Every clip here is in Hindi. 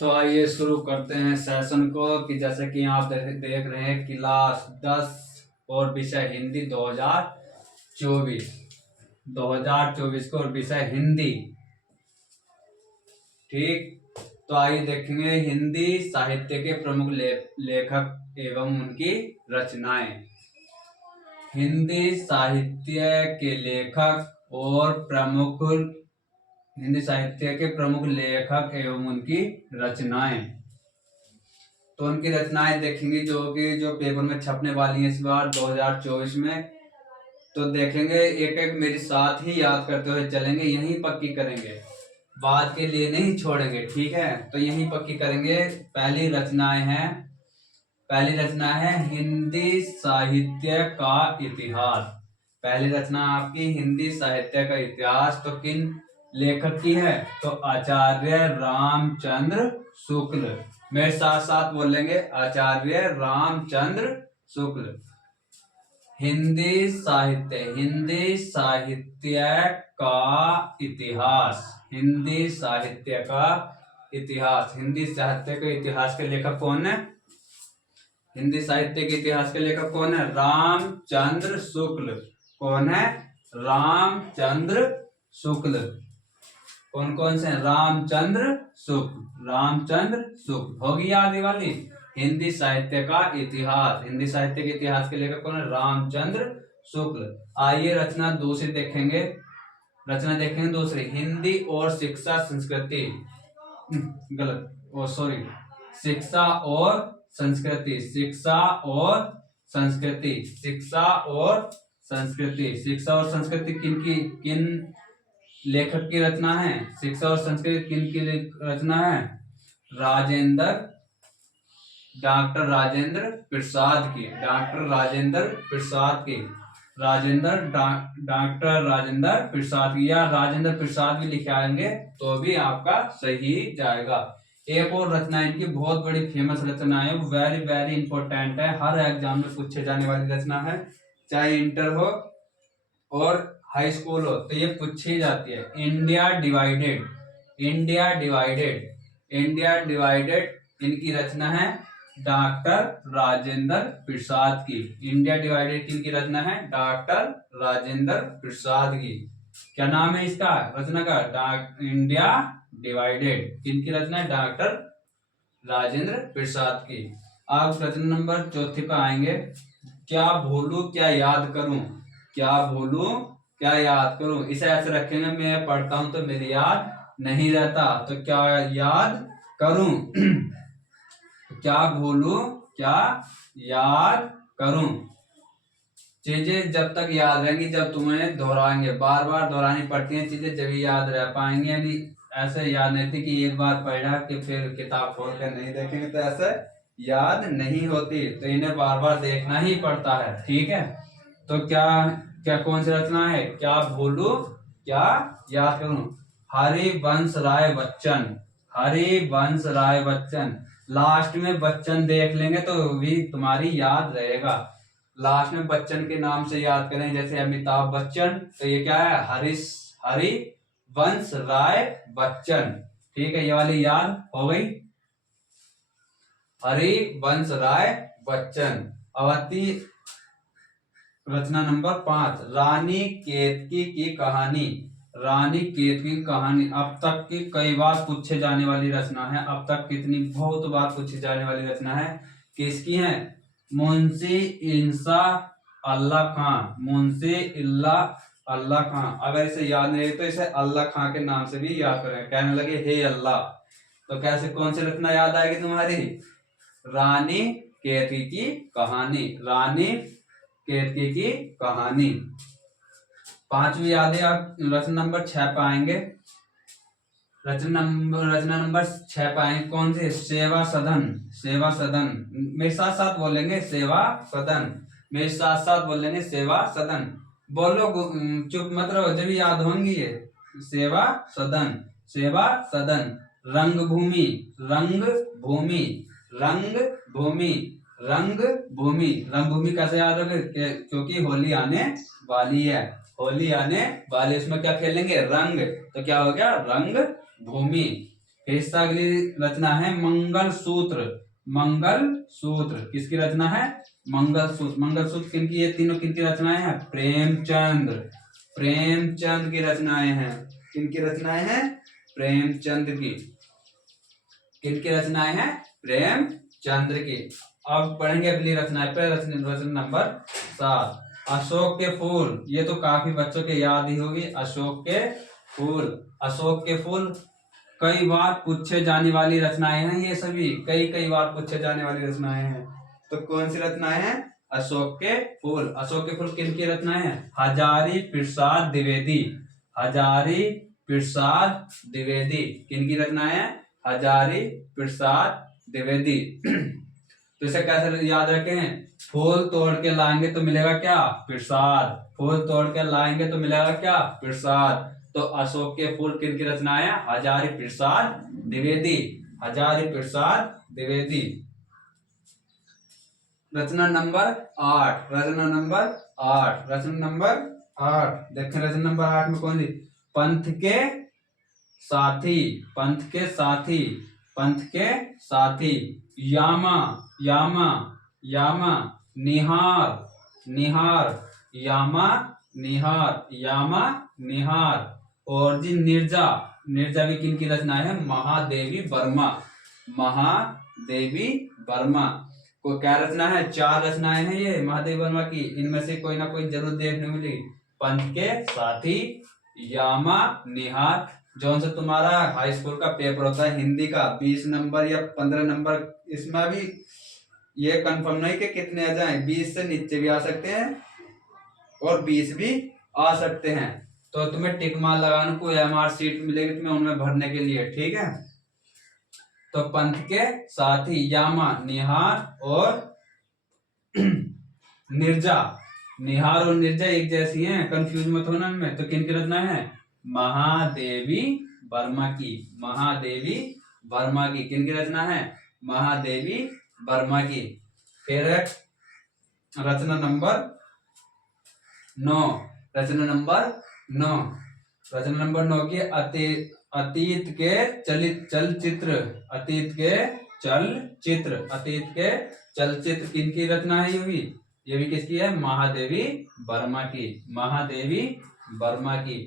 तो आइए शुरू करते हैं सेशन को कि जैसे कि आप देख रहे हैं क्लास 10 और विषय हिंदी 2024 को और विषय हिंदी। ठीक, तो आइए देखेंगे हिंदी साहित्य के प्रमुख लेखक एवं उनकी रचनाएं। हिंदी साहित्य के लेखक और प्रमुख हिंदी साहित्य के प्रमुख लेखक एवं उनकी रचनाएं। तो उनकी रचनाएं देखेंगे जो पेपर में छपने वाली है इस बार 2024 में। तो देखेंगे एक एक मेरे साथ ही याद करते हुए चलेंगे, यहीं पक्की करेंगे, बाद के लिए नहीं छोड़ेंगे। ठीक है, तो यहीं पक्की करेंगे। पहली रचना है हिंदी साहित्य का इतिहास। पहली रचना आपकी हिंदी साहित्य का इतिहास। तो किन लेखक की है? तो आचार्य रामचंद्र शुक्ल। मेरे साथ साथ बोलेंगे, आचार्य रामचंद्र शुक्ल। हिंदी साहित्य का इतिहास। हिंदी साहित्य का इतिहास। हिंदी साहित्य के इतिहास के लेखक कौन है? हिंदी साहित्य के इतिहास के लेखक कौन है? रामचंद्र शुक्ल। कौन है? रामचंद्र शुक्ल। कौन कौन से? रामचंद्र शुक्ल। होगी याद ये वाली। हिंदी साहित्य का इतिहास। हिंदी साहित्य के इतिहास के लेखक कौन है? रामचंद्र शुक्ल। आइए रचना दूसरी देखेंगे। दूसरी, हिंदी और शिक्षा संस्कृति। शिक्षा और संस्कृति किन लेखक की रचना है? शिक्षा और संस्कृति किन की रचना है? डॉक्टर राजेंद्र प्रसाद की। डॉक्टर राजेंद्र प्रसाद की, या राजेंद्र प्रसाद भी लिखे आएंगे तो भी आपका सही जाएगा। एक और रचना इनकी बहुत बड़ी फेमस रचना है, वेरी वेरी इंपॉर्टेंट है, हर एग्जाम में पूछे जाने वाली रचना है, चाहे इंटर हो और हाई स्कूल हो तो ये पूछी जाती है। इंडिया डिवाइडेड इनकी रचना है डॉक्टर राजेंद्र प्रसाद की। इंडिया डिवाइडेड किनकी रचना है? डॉक्टर राजेंद्र प्रसाद की। क्या नाम है इसका रचना का? इंडिया डिवाइडेड किनकी रचना है? डॉक्टर राजेंद्र प्रसाद की। अब रचना नंबर 4 पे आएंगे। क्या भूलूं क्या याद करूं। इसे ऐसे रखेंगे, मैं पढ़ता हूं तो मेरी याद नहीं रहता, तो क्या याद करूं क्या भूलूं क्या याद करूं। चीजें जब तक याद रहेंगी जब तुम्हें दोहराएंगे, बार बार दोहरानी पड़ती हैं चीजें, जब याद रह पाएंगे। यानी ऐसे याद नहीं थी कि एक बार पढ़ा कि फिर किताब खोल कर नहीं देखेंगे तो ऐसे याद नहीं होती, तो इन्हें बार बार देखना ही पड़ता है। ठीक है, तो क्या कौन सी रचना है? क्या भूलूं क्या याद करूं। हरिवंश राय बच्चन। लास्ट में बच्चन देख लेंगे तो भी तुम्हारी याद रहेगा। लास्ट में बच्चन के नाम से याद करें, जैसे अमिताभ बच्चन, तो ये क्या है? हरिवंश राय बच्चन। ठीक है, ये वाली याद हो गई। हरिवंश राय बच्चन। अवती रचना नंबर 5, रानी केतकी की कहानी। अब तक की कई बार पूछे जाने वाली रचना है। अब तक कितनी बहुत बार पूछी जाने वाली रचना है। किसकी है? मुंशी इंसा अल्लाह खां। अगर इसे याद नहीं है तो इसे अल्लाह खां के नाम से भी याद करें। कहने लगे हे अल्लाह, तो कैसे कौन सी रचना याद आएगी तुम्हारी? रानी केतकी की कहानी। पांचवी याद है। आप रचना नंबर 6 पे आएंगे। रचना नंबर 6 पे आएंगे। कौन सी? सेवा सदन। मेरे साथ साथ बोलेंगे सेवा सदन। बोलो, चुप मत रहो, जब याद होंगी ये। सेवा सदन। रंगभूमि कैसे याद होगी? क्योंकि होली आने वाली है। उसमें क्या खेलेंगे? रंग, तो क्या हो गया? रंग भूमि। फिर इससे अगली रचना है मंगल सूत्र। मंगल सूत्र किसकी रचना है? मंगल सूत्र। मंगल सूत्र किनकी? ये तीनों किनकी रचनाएं हैं? प्रेमचंद। प्रेमचंद की रचनाएं हैं। किनकी रचनाएं हैं? प्रेमचंद की। किनकी रचनाएं हैं? प्रेमचंद्र की। अब पढ़ेंगे अगली रचनाएं पर। रचना नंबर 7, अशोक के फूल। ये तो काफी बच्चों के याद ही होगी। अशोक के फूल। अशोक के फूल कई बार पूछे जाने वाली रचनाएं हैं। ये सभी कई बार पूछे जाने वाली रचनाएं हैं। तो कौन सी रचनाएं हैं? अशोक के फूल। अशोक के फूल किनकी रचनाएं हैं? हजारी प्रसाद द्विवेदी। हजारी प्रसाद द्विवेदी किनकी रचनाएं हैं? हजारी प्रसाद द्विवेदी। तो इसे कैसे याद रखें? फूल तोड़ के लाएंगे तो मिलेगा क्या? प्रसाद। फूल तोड़ के लाएंगे तो मिलेगा क्या? प्रसाद। तो अशोक के फूल किनकी रचनाएं हैं? हजारी प्रसाद द्विवेदी। हजारी प्रसाद द्विवेदी। रचना नंबर 8। रचना नंबर 8। रचना नंबर 8 देखें। रचना नंबर 8 में कौन सी? पंथ के साथी। पंथ के साथी। पंथ के साथी। यामा। यामा। यामा। निहार। निहार। यामा निहार। यामा निहार। और जी निर्जा। निर्जा भी किनकी रचना है? महादेवी वर्मा। महादेवी वर्मा को क्या रचना है? 4 रचनाएं हैं ये महादेवी वर्मा की। इनमें से कोई ना कोई जरूर देखने मिली। पंथ के साथी, यामा निहार। जौन से तुम्हारा हाई स्कूल का पेपर होता है हिंदी का 20 नंबर या 15 नंबर, इसमें भी ये कंफर्म नहीं कि कितने आ जाएं। 20 से नीचे भी आ सकते हैं और 20 भी आ सकते हैं। तो तुम्हें टिक मार लगाने को एमआर सीट मिलेगी तुम्हें उनमें भरने के लिए। ठीक है। तो पंथ के साथी, यामा निहार और निर्जा। निहार और निर्जा एक जैसी हैं, कंफ्यूज मत होना इनमें। तो किनकी रचना है? महादेवी वर्मा की। महादेवी वर्मा की किनकी रचना है? महादेवी वर्मा की। फिर रचना नंबर 9। रचना नंबर 9। रचना नंबर 9 की अतीत के चलचित्र। अतीत के चलचित्र। अतीत के चलचित्र किनकी रचना है? ये भी किसकी है? महादेवी वर्मा की। महादेवी वर्मा की।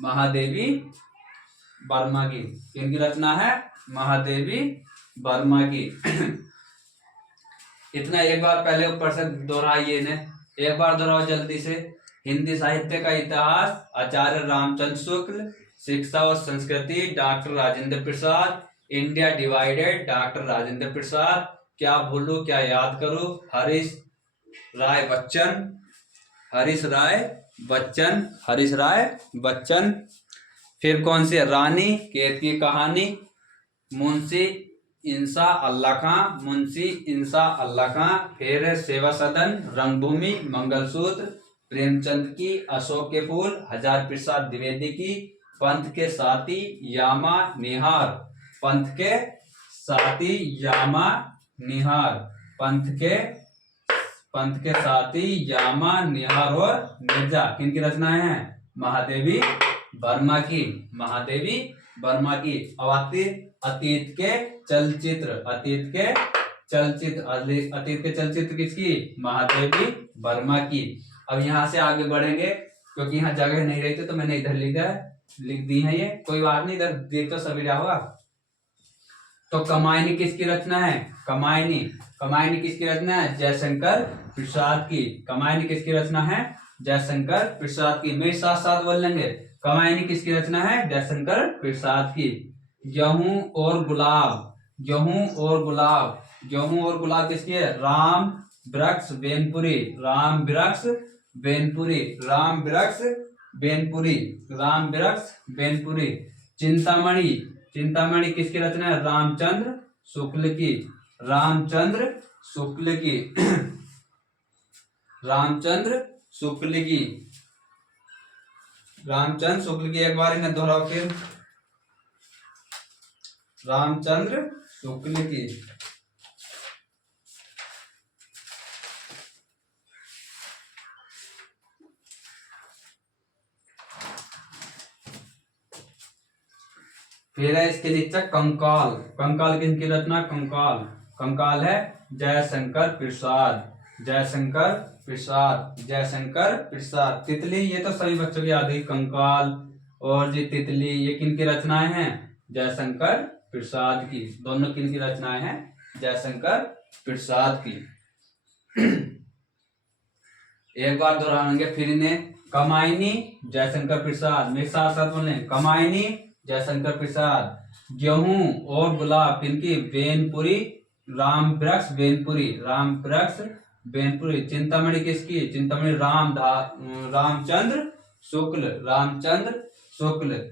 महादेवी वर्मा की किनकी रचना है? महादेवी वर्मा की। इतना एक बार पहले ऊपर से दोहराइए ने। एक बार दोहराओ जल्दी से। हिंदी साहित्य का इतिहास आचार्य रामचंद्र शुक्ल। शिक्षा और संस्कृति doctor Rajendra Prasad. India divided doctor Rajendra Prasad. क्या भूलूं क्या याद करूं हरीश राय बच्चन। हरीश राय बच्चन। हरीश राय बच्चन। फिर कौन सी? रानी केत की कहानी। मुंशी इंसा अल्लाह खां। मुंशी इंसा अल्लाह खां। फिर सेवा सदन, रंगभूमि, मंगलसूत्र, प्रेमचंद की अशोक के फूल, हजार प्रसाद द्विवेदी की पंथ के साथी, यामा निहार। पंथ के साथी, यामा निहार। पंथ के साथी, यामा निहार और निर्जा किनकी रचनाएं हैं? महादेवी वर्मा की। महादेवी वर्मा की। अब आती अतीत के चलचित्र। अतीत के चलचित्र। अतीत के चलचित्र किसकी? महादेवी वर्मा की। अब यहाँ से आगे बढ़ेंगे क्योंकि यहाँ जगह नहीं रही थी तो मैंने इधर लिख दी है। ये कोई बात नहीं, इधर देख तो सभी रहा होगा। तो कमायनी किसकी रचना है? कमायनी। कमायनी किसकी रचना है? जयशंकर प्रसाद की। कमायनी किसकी रचना है? जयशंकर प्रसाद की। मेरे साथ साथ बोल लेंगे। कमायनी किसकी रचना है? जयशंकर प्रसाद की। गेहूं और गुलाब। गेहूं और गुलाब। गेहूं और गुलाब किसकी है? राम वृक्ष बेनपुरी। राम वृक्ष बेनपुरी। राम वृक्ष बेनपुरी। राम वृक्ष बेनपुरी। चिंतामणि। चिंतामणि किसकी रचना है? रामचंद्र शुक्ल की। रामचंद्र शुक्ल की। रामचंद्र शुक्ल की। रामचंद्र शुक्ल की। एक बार इन्हें दोहराओ फिर। रामचंद्र शुक्ल की। फिर है इसके नीचे कंकाल। कंकाल किनकी रचना? कंकाल, कंकाल है जयशंकर प्रसाद, जयशंकर प्रसाद, जयशंकर प्रसाद। तितली ये तो सभी बच्चों की याद है, कंकाल और ये तितली ये किनकी रचनाएं हैं? जयशंकर प्रसाद की। दोनों किनकी रचनाएं हैं? जयशंकर प्रसाद की। एक बार दोहराएंगे फिर इन्हें। कमायनी जयशंकर प्रसाद, मेरे साथ साथ बोले, कमायनी जयशंकर प्रसाद। गेहूं और गुलाब किनकी? बेनपुरी राम वृक्ष बेनपुरी, राम वृक्ष बेनपुरी। चिंतामणि किसकी? चिंतामणि रामचंद्र शुक्ल, रामचंद्र शुक्ल।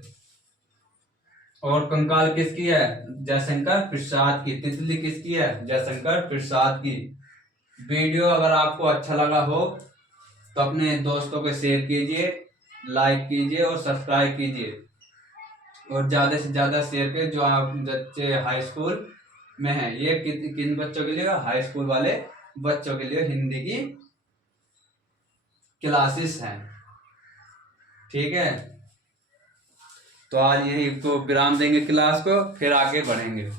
और कंकाल किसकी है? जयशंकर प्रसाद की। तितली किसकी है? जयशंकर प्रसाद की। वीडियो अगर आपको अच्छा लगा हो तो अपने दोस्तों को शेयर कीजिए, लाइक कीजिए और सब्सक्राइब कीजिए, और ज्यादा से ज्यादा शेयर करें। जो आप बच्चे हाई स्कूल में हैं, ये किन बच्चों के लिए? हाई स्कूल वाले बच्चों के लिए हिंदी की क्लासेस हैं। ठीक है, तो आज यही तो विराम देंगे क्लास को, फिर आगे बढ़ेंगे।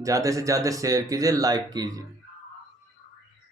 ज्यादा से ज्यादा शेयर कीजिए, लाइक कीजिए।